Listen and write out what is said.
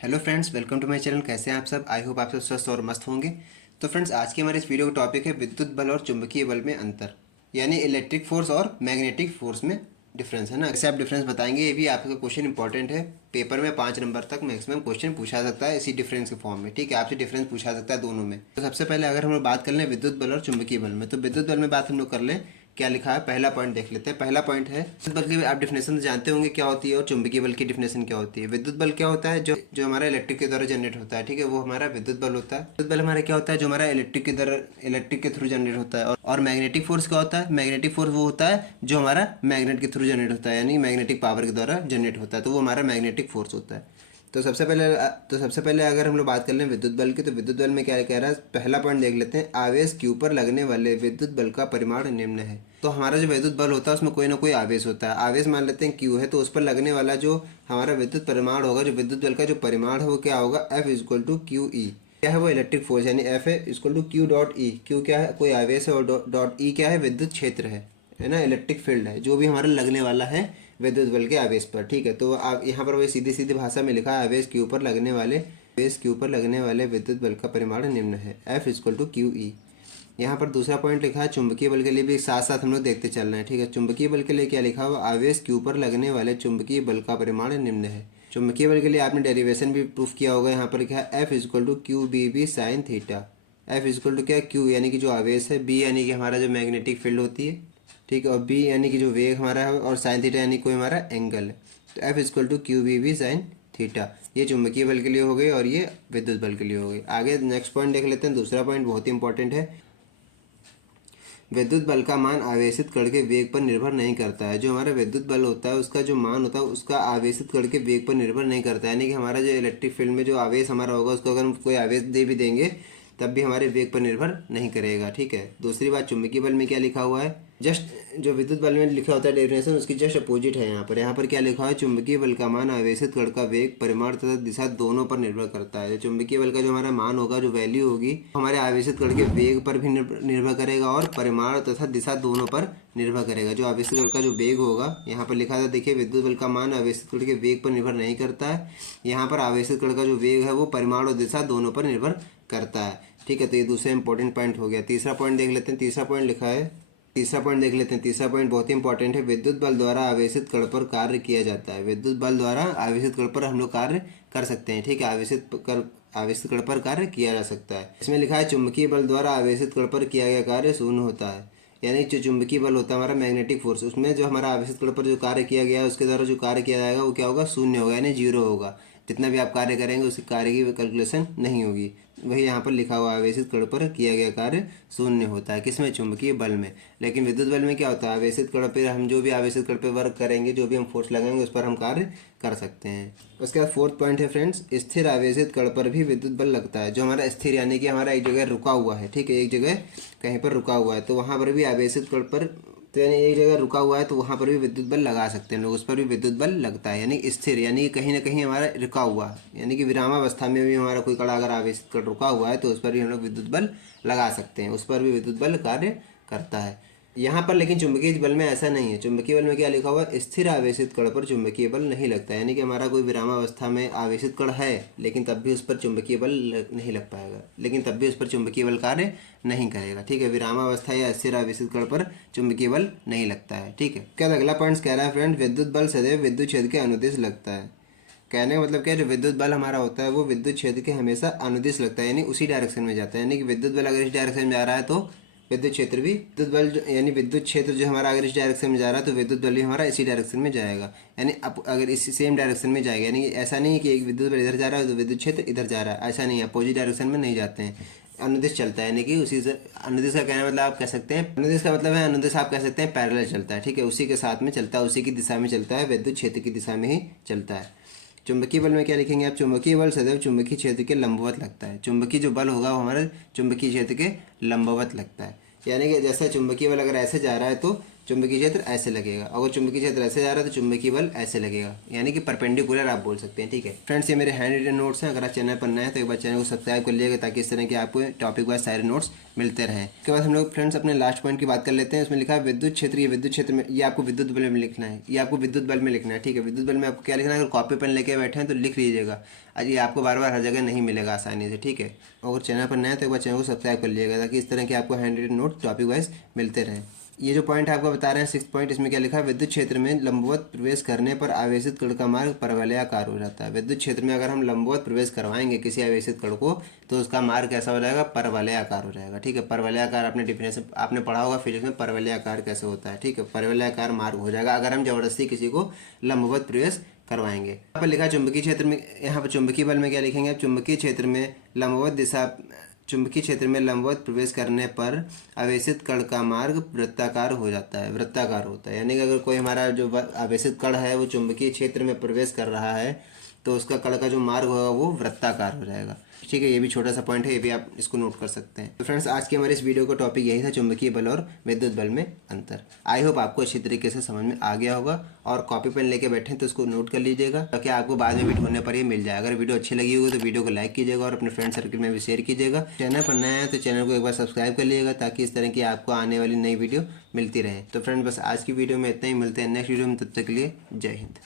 Hello friends, welcome to my channel. कैसे हैं आप सब? आई होप आप सब स्वस्थ और मस्त होंगे। तो फ्रेंड्स, आज के हमारे इस वीडियो का टॉपिक है विद्युत बल और चुंबकीय बल में अंतर, यानी इलेक्ट्रिक फोर्स और मैग्नेटिक फोर्स में डिफरेंस है ना। जैसे आप डिफरेंस बताएंगे, ये भी आपका क्वेश्चन इंपॉर्टेंट है। पेपर में 5 नंबर तक मैक्सिमम क्वेश्चन पूछा सकता है इसी डिफरेंस के फॉर्म में। ठीक है, आपसे डिफरेंस पूछा सकता है दोनों में। तो सबसे पहले अगर हम लोग बात कर लें विद्युत बल और चुंबकीय बल में, तो विद्युत बल में बात हम लोग कर लें। क्या लिखा है, पहला पॉइंट देख लेते हैं। पहला पॉइंट है विद्युत बल की आप डिफिनेशन जानते होंगे क्या होती है, और चुंबकीय बल की डिफिनेशन क्या होती है। विद्युत बल क्या होता है? जो जो हमारा इलेक्ट्रिक के द्वारा जनरेट होता है, ठीक है, वो हमारा विद्युत बल होता है। विद्युत बल हमारा क्या होता है? जो हमारा इलेक्ट्रिक के थ्रू जनरेट होता है। और मैग्नेटिक फोर्स क्या होता है? मैग्नेटिक फोर्स वो होता है जो हमारा मैग्नेट के थ्रू जनरेट होता है, यानी मैग्नेटिक पावर के द्वारा जनरेट होता है, तो वो हमारा मैग्नेटिक फोर्स होता है। तो सबसे पहले अगर हम लोग बात कर लें विद्युत बल की, तो विद्युत बल में क्या कह रहा है, पहला पॉइंट देख लेते हैं। आवेश q पर लगने वाले विद्युत बल का परिमाण निम्न है। तो हमारा जो विद्युत बल होता है उसमें कोई ना कोई आवेश होता है। आवेश मान लेते हैं q है, तो उस पर लगने वाला जो हमारा विद्युत परिमाण होगा, जो विद्युत बल का जो परिमाण है वो क्या होगा, F equal to Q E. क्या है वो? इलेक्ट्रिक फोर्स, यानी F है equal to Q dot E. Q क्या है? कोई आवेश है, और डॉट ई क्या है? विद्युत क्षेत्र है ना, इलेक्ट्रिक फील्ड है जो भी हमारा लगने वाला है विद्युत बल के आवेश पर। ठीक है, तो आप यहाँ पर वही सीधी सीधी भाषा में लिखा है, आवेश क्यू पर लगने वाले विद्युत बल का परिमाण निम्न है, F equal to Q E. यहाँ पर दूसरा पॉइंट लिखा है चुंबकीय बल के लिए भी साथ साथ हम लोग देखते चल रहे हैं। ठीक है, चुंबकीय बल के लिए क्या लिखा हुआ? आवेश क्यू पर लगने वाले चुंबकीय बल का परिमाण निम्न है। चुंबकीय बल के लिए आपने डेरिवेशन भी प्रूफ किया होगा। यहाँ पर लिखा है F equal to Q B B sine theta. F equal to क्या? क्यू यानी कि जो आवेश है, बी यानी कि हमारा जो मैग्नेटिक फील्ड होती है, ठीक है, और बी यानी कि जो वेग हमारा है, और साइन थीटा यानी कोई हमारा एंगल है। तो F equal to Q B B sine theta, ये चुंबकीय बल के लिए हो गई और ये विद्युत बल के लिए हो गई। आगे नेक्स्ट पॉइंट देख लेते हैं। दूसरा पॉइंट बहुत ही इंपॉर्टेंट है। विद्युत बल का मान आवेशित कण के वेग पर निर्भर नहीं करता है। जो हमारा विद्युत बल होता है उसका जो मान होता है उसका आवेशित कण के वेग पर निर्भर नहीं करता है, यानी कि हमारा जो इलेक्ट्रिक फील्ड में जो आवेश हमारा होगा उसको अगर हम कोई आवेश दे भी देंगे तब भी हमारे वेग पर निर्भर नहीं करेगा। ठीक है, दूसरी बात चुंबकीय बल में क्या लिखा हुआ है, जस्ट जो विद्युत बल में लिखा होता है डेफिनेशन उसकी जस्ट अपोजिट है। यहाँ पर क्या लिखा है, चुंबकीय बल का मान आवेशित कण का वेग, परिमाण तथा दिशा दोनों पर निर्भर करता है। जो चुंबकीय बल का जो हमारा मान होगा, जो वैल्यू होगी, हमारे आवेशित कण के वेग पर भी निर्भर करेगा और परिमाण तथा दिशा दोनों पर निर्भर करेगा। जो आवेशित कण का जो वेग होगा, यहाँ पर लिखा था देखिए, विद्युत बल का मान आवेशित कण के वेग पर निर्भर नहीं करता है। यहाँ पर आवेशित कण का जो वेग है वो परिमाण और दिशा दोनों पर निर्भर करता है। ठीक है, तो ये दूसरा इंपॉर्टेंट पॉइंट हो गया। तीसरा पॉइंट देख लेते हैं। तीसरा पॉइंट बहुत ही इंपॉर्टेंट है। विद्युत बल द्वारा आवेशित कण पर कार्य किया जाता है। विद्युत बल द्वारा आवेशित कण पर हम लोग कार्य कर सकते हैं। ठीक है, आवेशित कण पर कार्य किया जा सकता है। इसमें लिखा है चुंबकीय बल द्वारा आवेशित कण पर किया गया कार्य शून्य होता है, यानी जो चुंबकीय बल होता है हमारा मैग्नेटिक फोर्स, उसमें जो हमारा आवेशित कण पर जो कार्य किया गया है उसके द्वारा जो कार्य किया जाएगा वो क्या होगा? शून्य होगा, यानी जीरो होगा। जितना भी आप कार्य करेंगे उस कार्य की कैलकुलेशन नहीं होगी। वही यहाँ पर लिखा हुआ, आवेशित कण पर किया गया कार्य शून्य होता है। किसमें? चुंबकीय बल में। लेकिन विद्युत बल में क्या होता है, आवेशित कण पर हम जो भी आवेशित कण पर वर्क करेंगे, जो भी हम फोर्स लगाएंगे उस पर हम कार्य कर सकते हैं। उसके बाद फोर्थ पॉइंट है फ्रेंड्स, स्थिर आवेशित कण पर भी विद्युत बल लगता है। जो हमारा स्थिर यानी कि हमारा एक जगह रुका हुआ है, ठीक है, एक जगह कहीं पर रुका हुआ है, तो वहाँ पर भी आवेशित कण पर, तो यानी एक जगह रुका हुआ है तो वहाँ पर भी विद्युत बल लगा सकते हैं लोग, उस पर भी विद्युत बल लगता है। यानी स्थिर यानी कि कहीं ना कहीं हमारा रुका हुआ है, यानी कि विरामावस्था में भी हमारा कोई कण अगर आवेशित कण रुका हुआ है तो उस पर भी हम लोग विद्युत बल लगा सकते हैं, उस पर भी विद्युत बल कार्य करता है। यहाँ पर लेकिन चुंबकीय बल में ऐसा नहीं है। चुंबकीय बल में क्या लिखा हुआ है, स्थिर आवेशित कण पर चुंबकीय बल नहीं लगता, यानी कि हमारा कोई विरामावस्था में आवेशित कण है लेकिन तब भी उस पर चुंबकीय बल नहीं लग पाएगा, लेकिन तब भी उस पर चुंबकीय बल कार्य नहीं करेगा। ठीक है, विरामावस्था या स्थिर आवेशित कण पर चुंबकीय बल नहीं लगता है। ठीक है, क्या अगला पॉइंट कह रहा है फ्रेंड, विद्युत बल सदैव विद्युत क्षेत्र के अनुदिश लगता है। कहने का मतलब क्या है, जो विद्युत बल हमारा होता है वो विद्युत क्षेत्र के हमेशा अनुदिश लगता है, यानी उसी डायरेक्शन में जाता है। यानी कि विद्युत बल अगर इस डायरेक्शन में जा रहा है तो विद्युत क्षेत्र भी, विद्युत बल यानी विद्युत क्षेत्र जो हमारा अगर इस डायरेक्शन में जा रहा है तो विद्युत बल भी हमारा इसी डायरेक्शन में जाएगा, यानी अगर इसी सेम डायरेक्शन में जाएगा। यानी कि ऐसा नहीं है कि एक विद्युत बल इधर जा रहा है तो विद्युत क्षेत्र इधर जा रहा है, ऐसा नहीं है, अपोजिट डायरेक्शन में नहीं जाते हैं, अनुदिश चलता है। यानी कि उसी से, अनुदिश का कहना मतलब आप कह सकते हैं, अनुदिश का मतलब है, अनुदिश आप कह सकते हैं पैरेलल चलता है। ठीक है, उसी के साथ में चलता है, उसी की दिशा में चलता है, विद्युत क्षेत्र की दिशा में ही चलता है। चुंबकीय बल में क्या लिखेंगे आप, चुंबकीय बल सदैव चुंबकीय क्षेत्र के लंबवत लगता है। चुंबकीय जो बल होगा वो हमारे चुंबकीय क्षेत्र के लंबवत लगता है, यानी कि जैसा चुंबकीय बल अगर ऐसे जा रहा है तो चुंबकीय क्षेत्र ऐसे लगेगा। अगर चुंबकीय क्षेत्र ऐसे जा रहा है तो चुंबकीय बल ऐसे लगेगा, यानी कि परपेंडिकुलर आप बोल सकते हैं। ठीक है फ्रेंड्स, ये मेरे हैंड रिटन नोट्स हैं। अगर आप चैनल पर नए हैं तो एक बार चैनल को सब्सक्राइब कर लीजिएगा ताकि इस तरह के आपको टॉपिक वाइज सारे नोट्स मिलते रहें। उसके बाद हम लोग फ्रेंड्स अपने लास्ट पॉइंट की बात कर लेते हैं। उसमें लिखा है विद्युत क्षेत्र। ये विद्युत क्षेत्र में, ये आपको विद्युत बल में लिखना है, ये आपको विद्युत बल में लिखना है। ठीक है, विद्युत बल में आपको क्या लिखना है, अगर कॉपी पेन लेके बैठे हैं तो लिख लीजिएगा। ये आपको बार बार हर जगह नहीं मिलेगा आसानी से। ठीक है, अगर चैनल पर नए हैं तो एक बार चैनल को सब्सक्राइब कर लीजिएगा ताकि इस तरह के आपको handwritten note topic wise मिलते रहें। ये जो पॉइंट आपको बता रहे हैं 6 पॉइंट, इसमें क्या लिखा है, विद्युत क्षेत्र में लंबवत प्रवेश करने पर आवेशित कण का मार्ग परवलयाकार हो जाता है। विद्युत क्षेत्र में अगर हम लंबवत प्रवेश करवाएंगे किसी आवेशित कण को तो उसका मार्ग कैसा हो जाएगा, परवलयाकार हो जाएगा। ठीक है, परवलयाकार आपने डिफिनेशन आपने पढ़ा होगा फिजिक्स में, परवलयाकार कैसे होता है। ठीक है, परवलयाकार मार्ग हो जाएगा अगर हम जबरदस्ती किसी को लंबवत प्रवेश करवाएंगे। यहाँ पर लिखा है चुंबकीय क्षेत्र में, यहाँ पर चुंबकीय बल में क्या लिखेंगे आप, चुंबकीय क्षेत्र में लंबवत दिशा, चुंबकीय क्षेत्र में लंबवत प्रवेश करने पर आवेशित कण का मार्ग वृत्ताकार हो जाता है, वृत्ताकार होता है। यानी कि अगर कोई हमारा जो आवेशित कण है वो चुंबकीय क्षेत्र में प्रवेश कर रहा है तो उसका कण का जो मार्ग होगा वो वृत्ताकार हो जाएगा। ठीक है, ये भी छोटा सा पॉइंट है, ये भी आप इसको नोट कर सकते हैं। तो फ्रेंड्स, आज के हमारे इस वीडियो का टॉपिक यही था, चुंबकीय बल और विद्युत बल में अंतर। आई होप आपको अच्छी तरीके से समझ में आ गया होगा, और कॉपी पेन लेके बैठे तो उसको नोट कर लीजिएगा ताकि आपको बाद में भी ढूंढने पर ये मिल जाए। अगर वीडियो अच्छी लगी होगी तो वीडियो को लाइक कीजिएगा और अपने फ्रेंड सर्कल में भी शेयर कीजिएगा। चैनल पर नया है तो चैनल को एक बार सब्सक्राइब कर लीजिएगा ताकि इस तरह की आपको आने वाली नई वीडियो मिलती रहे। तो फ्रेंड, बस आज की वीडियो में इतना ही, मिलते हैं नेक्स्ट वीडियो में, तब तक के लिए जय हिंद।